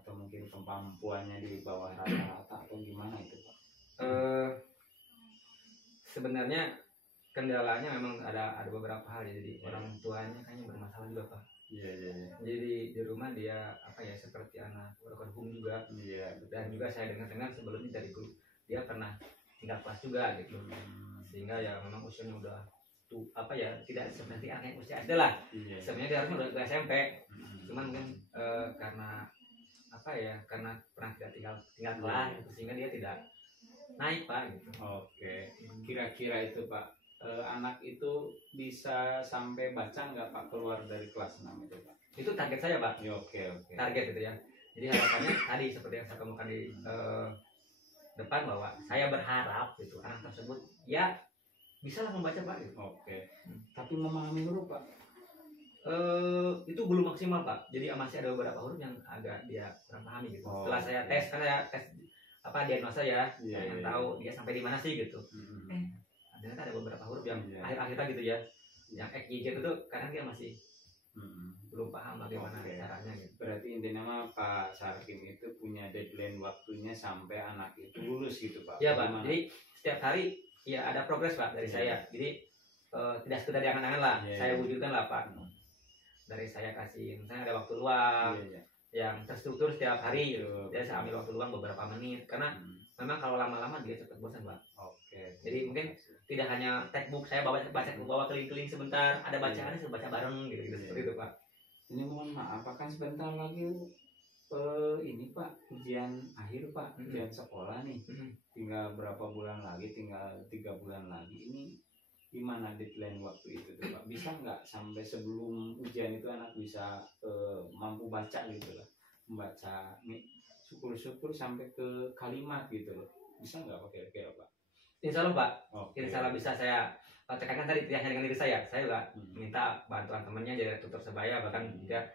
atau mungkin kemampuannya di bawah rata-rata atau gimana itu Pak? Sebenarnya kendalanya memang ada beberapa hal ya, jadi orang tuanya kayaknya bermasalah juga Pak. Jadi di rumah dia apa ya, seperti anak work home juga. Iya. Dan juga saya dengar sebelumnya dari guru dia pernah tinggal kelas juga gitu. Sehingga ya memang usianya udah tuh apa ya, tidak seperti anak yang usia SD lah. Iya. Sebenarnya dia harusnya udah SMP. Cuman mungkin karena apa ya, karena pernah tidak tinggal kelas gitu, sehingga dia tidak naik Pak gitu. Oke. Kira-kira itu Pak, anak itu bisa sampai baca nggak Pak keluar dari kelas 6 itu Pak? Itu target saya Pak. Ya, oke. Target itu ya. Jadi harapannya tadi seperti yang saya kemukakan di depan, bahwa saya berharap gitu anak tersebut ya bisa lah membaca Pak gitu. Oke. Tapi memahami huruf Pak? Itu belum maksimal Pak. Jadi masih ada beberapa huruf yang agak dia kurang pahami gitu. Setelah saya tes, karena saya tes apa diagnosa ya, yang tahu dia sampai di mana sih gitu. Ternyata ada beberapa huruf yang akhir-akhirnya gitu ya, yang X, Y, Z itu kadang dia masih belum paham bagaimana caranya gitu. Berarti intinya Pak Sarkim itu punya deadline waktunya sampai anak itu lulus gitu Pak? Iya Pak. Jadi setiap hari ya ada progres Pak dari saya. Jadi tidak sekedar di angan-angan lah, saya wujudkan lah Pak. Dari saya kasih misalnya ada waktu luang yang terstruktur setiap hari gitu. Jadi saya ambil waktu luang beberapa menit, karena memang kalau lama-lama dia cepat bosan Pak. Oke. Jadi mungkin tidak hanya textbook saya bawa keliling-keliling sebentar, ada bacaannya saya baca bareng gitu, seperti itu Pak. Ini mohon maaf, kan sebentar lagi ini Pak, ujian akhir Pak, ujian sekolah nih. Tinggal berapa bulan lagi, tinggal 3 bulan lagi. Ini gimana deadline waktu itu tuh Pak? Bisa nggak sampai sebelum ujian itu anak bisa mampu baca gitu lah, membaca nih syukur-syukur sampai ke kalimat gitu loh, bisa nggak Pak kira-kira Pak? Insya Allah Pak. Insya Allah bisa. Saya tekankan tadi tidak hanya dengan diri saya juga minta bantuan temannya dari tutor sebaya, bahkan juga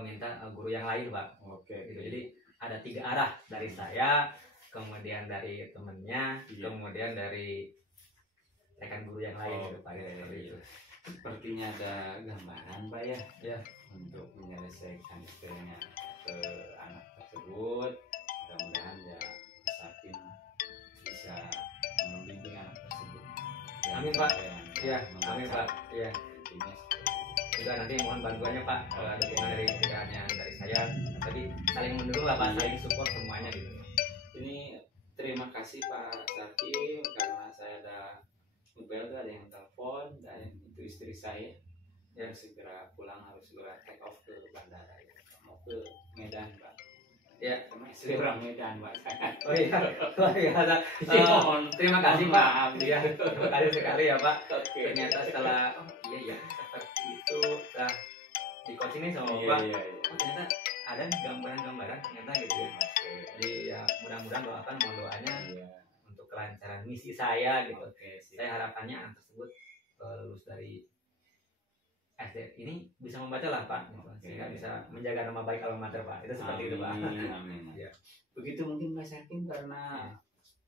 minta guru yang lain Pak. Gitu. Jadi ada 3 arah, dari saya, kemudian dari temennya, kemudian dari rekan guru yang lain gitu Pak. Sepertinya ada gambaran Pak ya untuk menyelesaikan istilahnya ke anak tersebut. Mudah-mudahan ya Sakin bisa membimbing anak tersebut. Amin Pak. Ya, amin Pak. Ya. Juga nanti mohon bantuannya Pak, dukungan dari tidak hanya dari saya, tapi saling mendukung lah Pak, saling support semuanya gitu. Ini terima kasih Pak Sakim, karena saya ada mobil tuh ada yang telepon, dan itu istri saya yang segera pulang, harus segera take off ke bandara ya. Mau ke Medan Pak. Ya, sama istri orang Medan Pak. Oh iya, luar biasa. Terima kasih Pak. Ya, terima kasih sekali ya Pak. Ternyata setelah iya seperti itu setelah di coaching ini sama Bapak, ternyata ada gambaran-gambaran ternyata gitu ya. Jadi ya mudah-mudahan doakan, mohon doanya untuk kelancaran misi saya gitu. Saya harapannya anak tersebut lulus dari SD ini bisa membaca lah Pak, sehingga bisa menjaga nama baik alma mater Pak. Itu seperti itu Pak. Amin. Ya. Begitu mungkin Pak Sakim, karena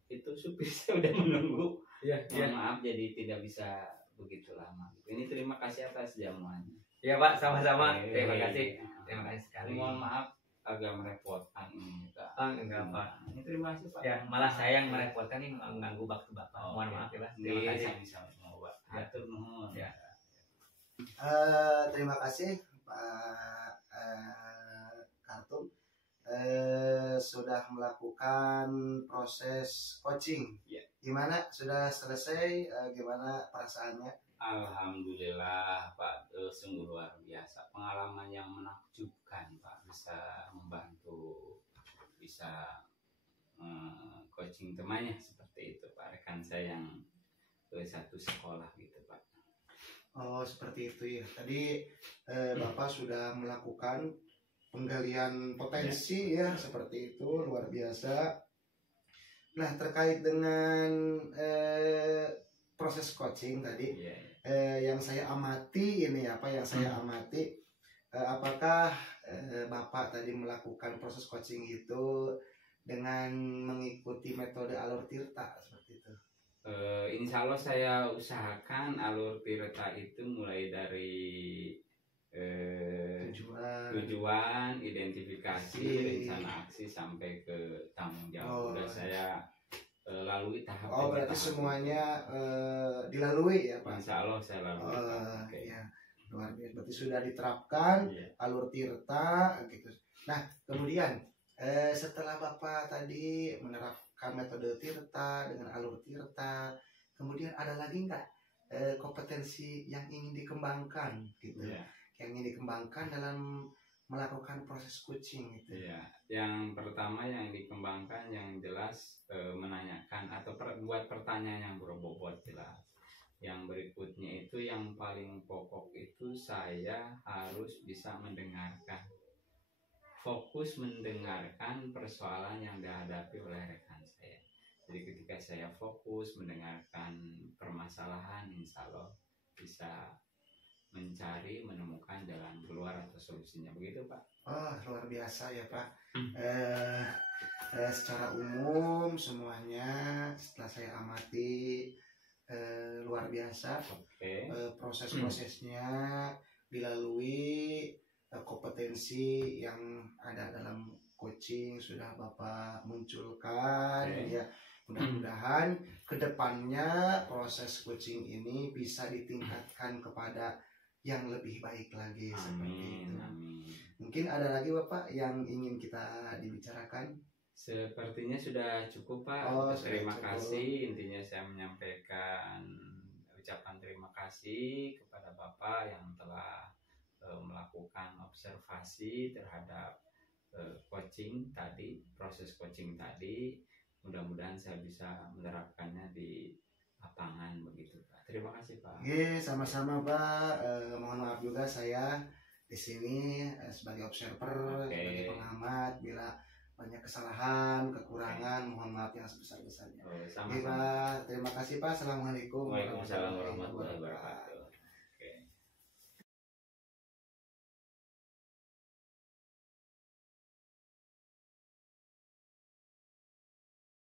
itu supir saya udah menunggu. Mohon maaf jadi tidak bisa begitu lama. Ini terima kasih atas jamuannya. Iya Pak, sama-sama. Terima kasih sekali. Mohon maaf agak merepotkan ini Pak. Enggak Pak. Ini terima kasih Pak. Ya, malah saya yang merepotkan ini, mengganggu waktu Bapak. Mohon maaf ya Pak. Terima kasih. Sama-sama Pak. Hatur nuhun. Ya. Terima kasih Pak Kartun sudah melakukan proses coaching. Gimana, sudah selesai? Gimana perasaannya? Alhamdulillah Pak, sungguh luar biasa, pengalaman yang menakjubkan Pak, bisa membantu, bisa coaching temannya seperti itu Pak, rekan saya yang satu sekolah gitu Pak. Oh seperti itu ya. Tadi Bapak sudah melakukan penggalian potensi ya, seperti itu, luar biasa. Nah terkait dengan proses coaching tadi, yang saya amati ini apakah Bapak tadi melakukan proses coaching itu dengan mengikuti metode Alur Tirta seperti itu? Insya Allah saya usahakan Alur Tirta itu mulai dari tujuan, identifikasi, rencana aksi sampai ke tanggung jawab. Sudah saya lalui tahap. Berarti semuanya dilalui ya Pak? Insya Allah saya lalui. Ya. luar biasa. Berarti sudah diterapkan Iya. alur tirta gitu. Nah, kemudian setelah Bapak tadi menerapkan metode tirta dengan alur tirta, kemudian ada lagi nggak kompetensi yang ingin dikembangkan gitu, Iya. yang ingin dikembangkan dalam melakukan proses coaching gitu? Iya, yang pertama yang dikembangkan yang jelas menanyakan atau buat pertanyaan yang berbobot jelas. Yang berikutnya itu yang paling pokok itu saya harus bisa mendengarkan. Fokus mendengarkan persoalan yang dihadapi oleh rekan saya. Jadi ketika saya fokus mendengarkan permasalahan, insya Allah bisa menemukan jalan keluar atau solusinya, begitu Pak. Oh, luar biasa ya Pak. Secara umum semuanya setelah saya amati luar biasa. Oke. Proses-prosesnya dilalui, kompetensi yang ada dalam coaching sudah Bapak munculkan. Oke. Ya, mudah-mudahan kedepannya proses coaching ini bisa ditingkatkan kepada yang lebih baik lagi seperti itu. Amin. Mungkin ada lagi Bapak yang ingin kita dibicarakan? Sepertinya sudah cukup Pak. Oh, Terima sudah cukup. kasih. Intinya saya menyampaikan ucapan terima kasih kepada Bapak yang telah melakukan observasi terhadap coaching tadi, proses coaching tadi. Mudah-mudahan saya bisa menerapkannya di lapangan begitu Pak. Terima kasih Pak. Oke, sama-sama Pak. Mohon maaf juga saya di sini sebagai observer, Oke. sebagai pengamat. Bila banyak kesalahan, kekurangan, mohon maaf yang sebesar-besarnya. Oh, Oke sama-sama. Pak, terima kasih Pak. Assalamualaikum Waalaikumsalam warahmatullahi wabarakatuh.